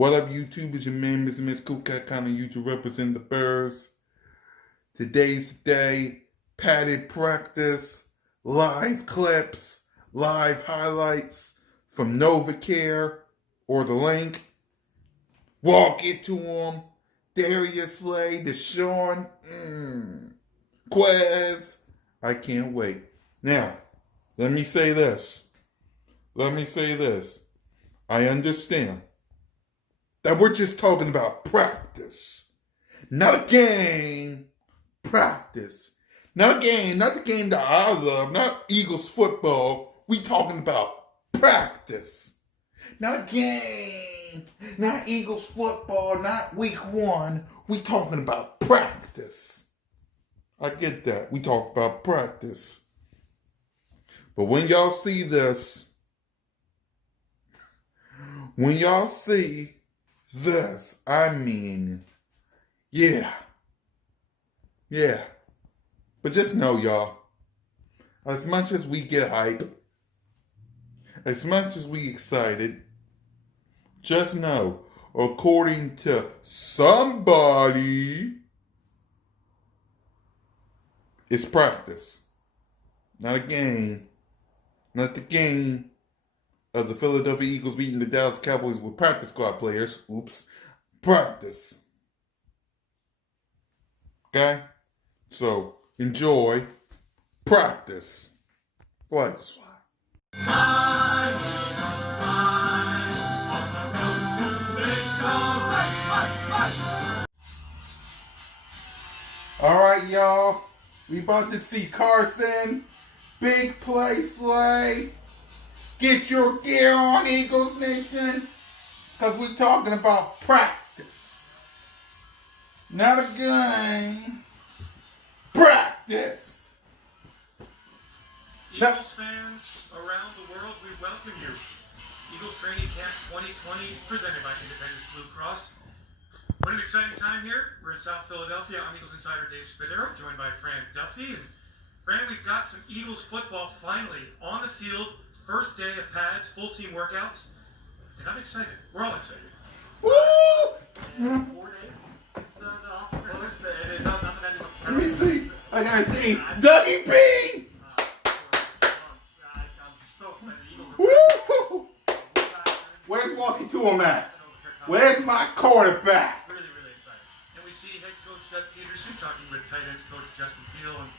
What up, YouTube? It's your man, Mr. Miss Cool Cat, kind of YouTube representing the Bears. Today's the day. Padded practice, live clips, live highlights from NovaCare or the link. Walk it to them. Darius Slay, Deshaun, Quez. I can't wait. Now, let me say this. I understand that we're just talking about practice. Not a game. Practice. Not a game. Not the game that I love. Not Eagles football. We talking about practice. Not a game. Not Eagles football. Not week 1. We talking about practice. I get that. We talk about practice. But when y'all see this, I mean, yeah. But just know, y'all, as much as we get hype, as much as we excited, just know, according to somebody, it's practice. Not a game. Not the game of the Philadelphia Eagles beating the Dallas Cowboys with practice squad players. Oops. Practice. Okay? So, enjoy. Practice. Fly this fly. Alright, y'all. We about to see Carson. Big play, Slay. Get your gear on, Eagles Nation. Because we're talking about practice. Not a game. Practice. Eagles fans around the world, we welcome you. Eagles Training Camp 2020 presented by Independence Blue Cross. What an exciting time here. We're in South Philadelphia. I'm Eagles insider Dave Spadaro, joined by Fran Duffy. And Fran, we've got some Eagles football finally on the field. First day of pads, full team workouts. And I'm excited. We're all excited. Woo! And 4 days. It's the off Thursday. It is not that anyone's Let me see. I gotta see. Dougie P! I'm so excited. Eagles Woo! Where's walking to him at? Where's my quarterback? Really, really excited. And we see head coach Doug Peterson talking with tight ends coach Justin Field. And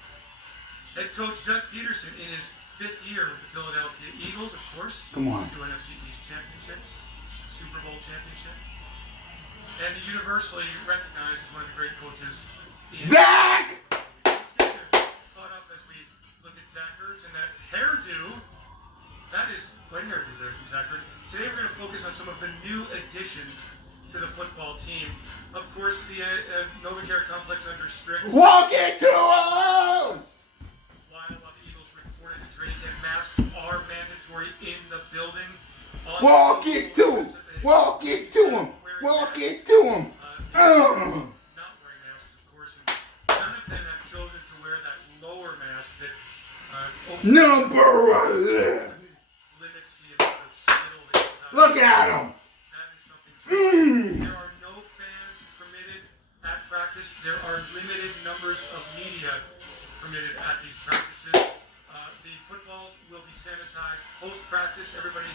head coach Doug Peterson in his 5th year with the Philadelphia Eagles, of course. Come on. 2 NFC East championships, Super Bowl championship. And universally recognized as one of the great coaches. Zach! Caught up as we look at Zach Ertz and that hairdo. That is what hairdo there from Zach Ertz. Today we're going to focus on some of the new additions to the football team. Of course, the NovaCare complex under strict. Walk it to him! While the Eagles reported the training camp masks are mandatory in the building. Walk it to him! Walk it to him! Walk it to him! Not wearing masks, of course, and none of them have chosen to wear that lower mask that Number 11! limits the amount of spittle that comes out. Look at him! That is something. There are no fans permitted at practice. There are limited numbers of media permitted at these practices. The footballs will be sanitized post-practice. Everybody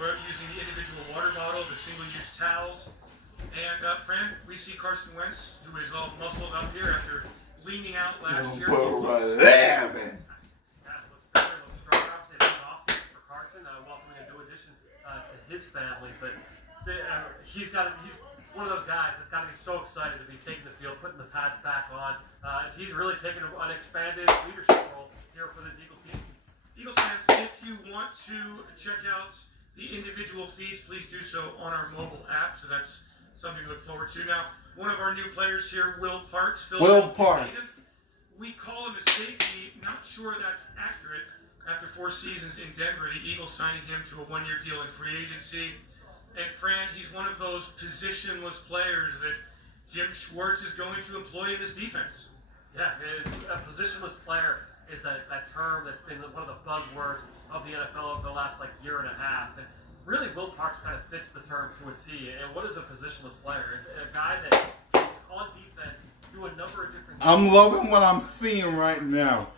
using the individual water bottles, the single-use towels. And Fran, we see Carson Wentz, who is all muscled up here after leaning out last year. Number 11! Yeah, looks better, looks stronger. Obviously, it's an offseason for Carson, welcoming a new addition to his family. But he's one of those guys that's got to be so excited to be taking the field, putting the pads back on, as he's really taking an expanded leadership role here for this Eagles team. Eagles fans, if you want to check out the individual feeds, please do so on our mobile app. So that's something to look forward to. Now, one of our new players here, Will Parks. Will Parks. We call him a safety. Not sure that's accurate. After 4 seasons in Denver, the Eagles signing him to a 1-year deal in free agency. And Fran, he's one of those positionless players that Jim Schwartz is going to employ in this defense. Yeah, a positionless player is that term that's been one of the buzzwords of the NFL over the last year and a half. And really Will Parks kind of fits the term to a T. And what is a positionless player? It's a guy that can, on defense, do a number of different things. I'm loving what I'm seeing right now.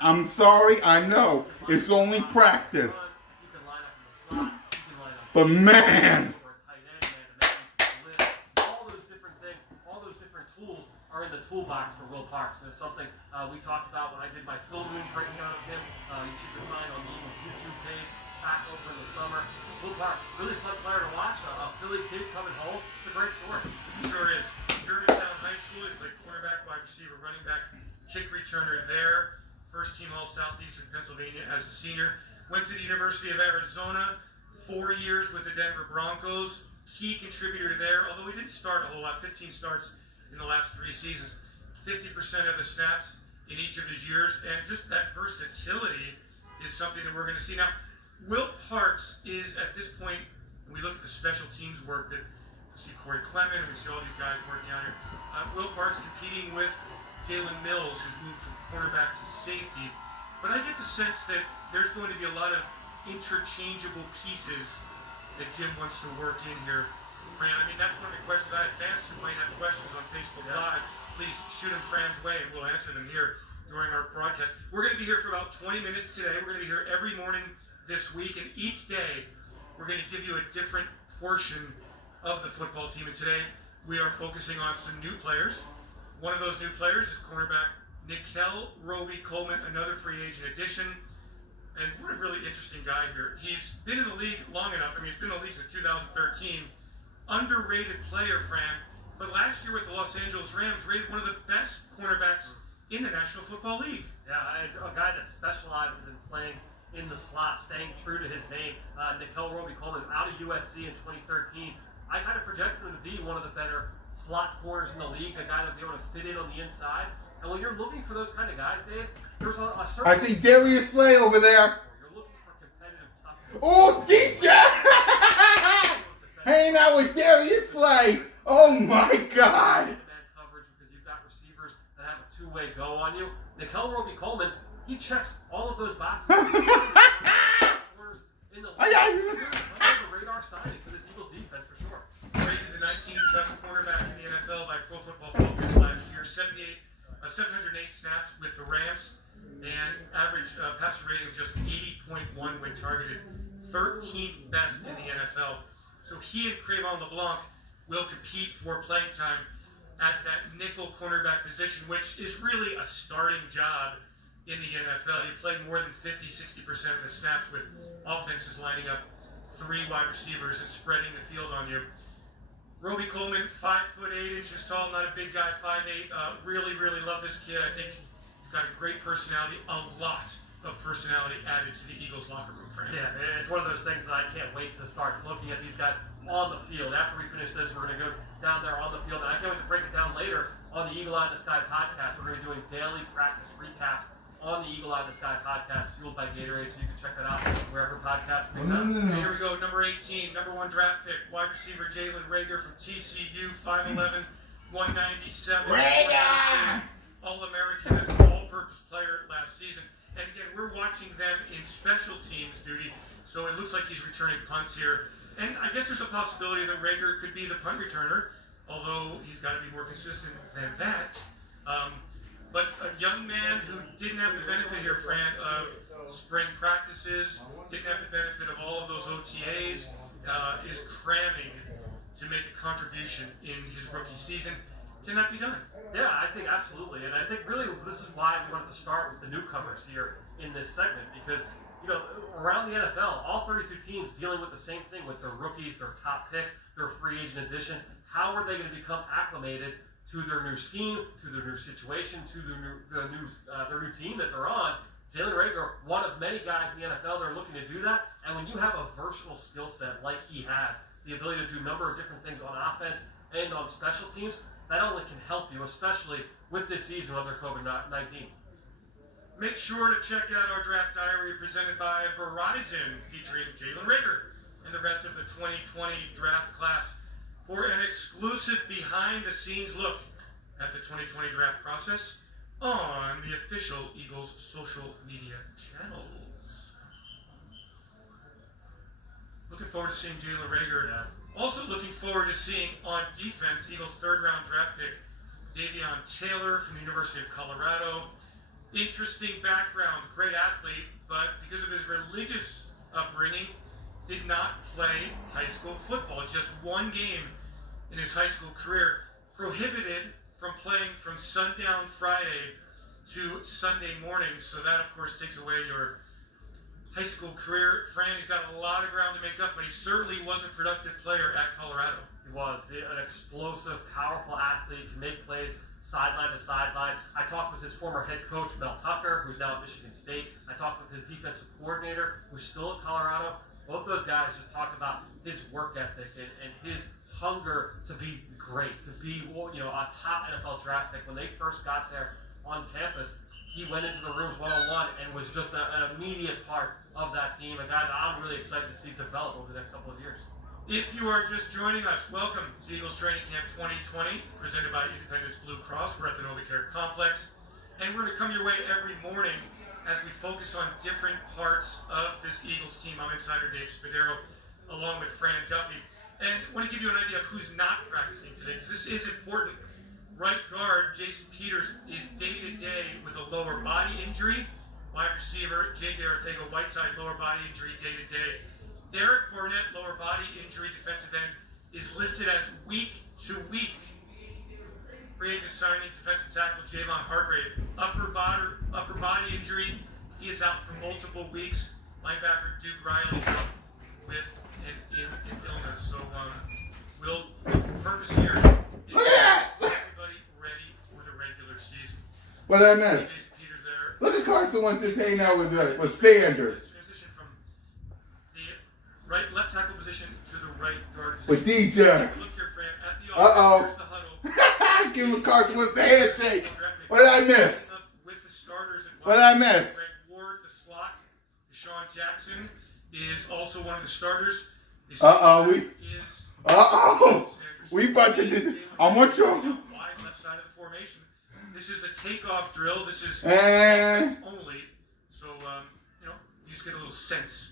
I'm sorry, I know. It's only practice. You can line up in the slot. You can line up But man, over a tight end, man, all those different things, all those different tools are in the toolbox for Will Parks. And it's something we talked about when I did my film room breakout of him. You see the sign on the Eagles YouTube page back over in the summer. Will Parks, really fun player to watch. A Philly kid coming home. It's a great story. Sure is. Germantown High School, he played quarterback, wide receiver, running back, kick returner there. First team All Southeastern Pennsylvania as a senior. Went to the University of Arizona, 4 years with the Denver Broncos. Key contributor there, although he didn't start a whole lot, 15 starts in the last 3 seasons. 50% of the snaps in each of his years, and just that versatility is something that we're going to see. Now, Will Parks is, at this point, when we look at the special teams work that we see Corey Clement, and we see all these guys working out here. Will Parks competing with Jalen Mills, who's moved from cornerback to safety. But I get the sense that there's going to be a lot of interchangeable pieces that Jim wants to work in here. Fran, I mean, that's one of the questions I have. Fans who might have questions on Facebook Live, please shoot them Fran's way, and we'll answer them here during our broadcast. We're going to be here for about 20 minutes today. We're going to be here every morning this week, and each day we're going to give you a different portion of the football team. And today we are focusing on some new players. One of those new players is cornerback Nikel Roby-Coleman, another free agent addition. And what a really interesting guy here. He's been in the league long enough. I mean, he's been in the league since 2013. Underrated player, Fran. But last year with the Los Angeles Rams, rated one of the best cornerbacks in the National Football League. Yeah, a guy that specializes in playing in the slot, staying true to his name. Nikel Roby-Coleman out of USC in 2013. I kind of projected him to be one of the better slot corners in the league, a guy that would be able to fit in on the inside. And when you're looking for those kind of guys, Dave, there's a certain... I see Darius Slay over there. You're looking for competitive toughness. Oh, DJ! Hanging out with Darius Slay. Oh my God. Man coverage because you've got receivers that have a two-way go on you. Nikel Roby-Coleman, he checks all of those boxes. In the radar signing for this Eagles defense for sure. Rated the 19th best cornerback in the NFL by Pro Football Focus last year. 708 snaps with the Rams, and average passer rating of just 80.1 when targeted. 13th best in the NFL. So he and Crevon LeBlanc will compete for playing time at that nickel cornerback position, which is really a starting job in the NFL. You play more than 50-60% of the snaps with offenses lining up 3 wide receivers and spreading the field on you. Roby-Coleman, 5'8" tall, not a big guy, 5'8". Really, really love this kid. I think he's got a great personality, a lot of personality added to the Eagles locker room for him. Yeah, it's one of those things that I can't wait to start looking at these guys on the field. After we finish this, we're going to go down there on the field, and I can't wait to break it down later on the Eagle Eye in the Sky podcast. We're going to be doing daily practice recaps on the Eagle Eye in the Sky podcast, fueled by Gatorade, so you can check that out wherever podcasts pick up. Here we go, number 18, number 1 draft pick, wide receiver Jalen Reagor from TCU, 5'11", 197. Reagor! All-American and all-purpose player last season. And again, we're watching them in special teams duty, so it looks like he's returning punts here. And I guess there's a possibility that Reagor could be the punt returner, although he's got to be more consistent than that. But a young man who didn't have the benefit here, Fran, of spring practices, didn't have the benefit of all of those OTAs, is cramming to make a contribution in his rookie season. Can that be done? Yeah, I think absolutely. And I think really this is why we wanted to start with the newcomers here in this segment, because, you know, around the NFL, all 32 teams dealing with the same thing with their rookies, their top picks, their free agent additions. How are they going to become acclimated to their new scheme, to their new situation, to their new team that they're on? Jalen Reagor, one of many guys in the NFL that are looking to do that. And when you have a versatile skill set like he has, the ability to do a number of different things on offense and on special teams, that only can help you, especially with this season under COVID-19. Make sure to check out our draft diary presented by Verizon, featuring Jalen Reagor and the rest of the 2020 draft class for an exclusive behind-the-scenes look at the 2020 draft process on the official Eagles social media channels. Looking forward to seeing Jalen Reagor. Yeah. Also looking forward to seeing on defense, Eagles' third-round draft pick, Davion Taylor from the University of Colorado. Interesting background, great athlete, but because of his religious upbringing, did not play high school football. Just one game in his high school career, prohibited from playing from sundown Friday to Sunday morning. So that, of course, takes away your high school career. Fran, he's got a lot of ground to make up, but he certainly was a productive player at Colorado. He was an explosive, powerful athlete, can make plays sideline to sideline. I talked with his former head coach, Mel Tucker, who's now at Michigan State. I talked with his defensive coordinator, who's still at Colorado. Both those guys just talked about his work ethic and his hunger to be great, to be a top NFL draft pick. When they first got there on campus, he went into the rooms one-on-one and was just an immediate part of that team, a guy that I'm really excited to see develop over the next couple of years. If you are just joining us, welcome to Eagles Training Camp 2020, presented by Independence Blue Cross. We're at the NovaCare Complex, and we're going to come your way every morning as we focus on different parts of this Eagles team. I'm insider Dave Spadaro, along with Fran Duffy. And I want to give you an idea of who's not practicing today, because this is important. Right guard, Jason Peters, is day-to-day with a lower body injury. Wide receiver, J.J. Arcega-Whiteside, lower body injury day-to-day. Derek Barnett, lower body injury, defensive end, is listed as week to week. Free agent signing, defensive tackle Javon Hargrave, upper body injury. He is out for multiple weeks. Linebacker Duke Riley with an illness. So, the purpose here is to get everybody ready for the regular season. What did I miss? Jason Peters there. Look at Carson Wentz just hanging out with Sanders. Transition from the left tackle position to the right guard position. With D-Jax. Look here, Fran, at the Uh-oh. Here's the huddle. Give Carson Wentz the handshake. What did I miss? With the starters at What did I miss? Greg Ward, the slot. Deshaun Jackson is also one of the starters. The Uh-oh, center we about to do. I want you. Wide left side of the formation. This is a takeoff drill. This is And only. So you just get a little sense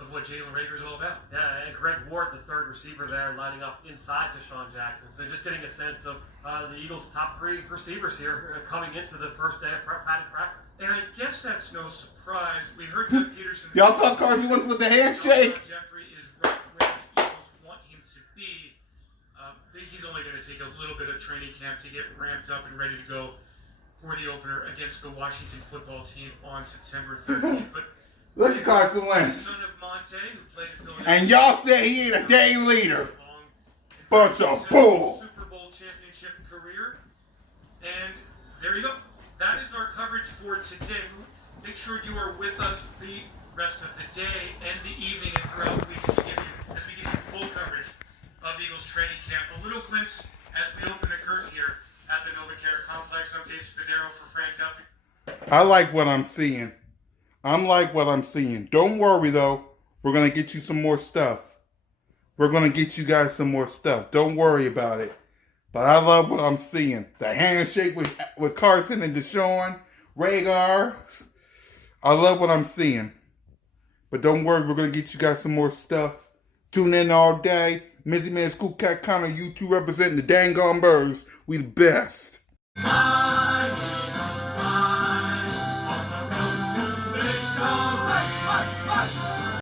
of what Jalen Reagor is all about. Yeah, and Greg Ward, the third receiver there, lining up inside Deshaun Jackson. So just getting a sense of the Eagles' top three receivers here coming into the first day of padded practice. And I guess that's no surprise. We heard Doug Peterson. y'all saw Carson Wentz with the handshake. Jeffrey is right where the Eagles want him to be. He's only going to take a little bit of training camp to get ramped up and ready to go for the opener against the Washington football team on September 13th. But Look at Carson the Wentz. son of Monte, who played for Philadelphia, And y'all said he ain't a dang leader. long and Bunch of bull. Super Bowl championship career. And there you go. That is our coverage for today. Make sure you are with us the rest of the day and the evening and throughout the week as we give you full coverage of Eagles training camp. A little glimpse as we open the curtain here at the NovaCare Complex. I'm Dave Spadaro for Frank Duffy. I like what I'm seeing. Don't worry though. We're gonna get you some more stuff. We're gonna get you guys some more stuff. Don't worry about it. But I love what I'm seeing. The handshake with Carson and Deshaun Reagor. I love what I'm seeing. But don't worry, we're going to get you guys some more stuff. Tune in all day. Mizzy Man, School Cat Connor, you two representing the dang on birds. We the best.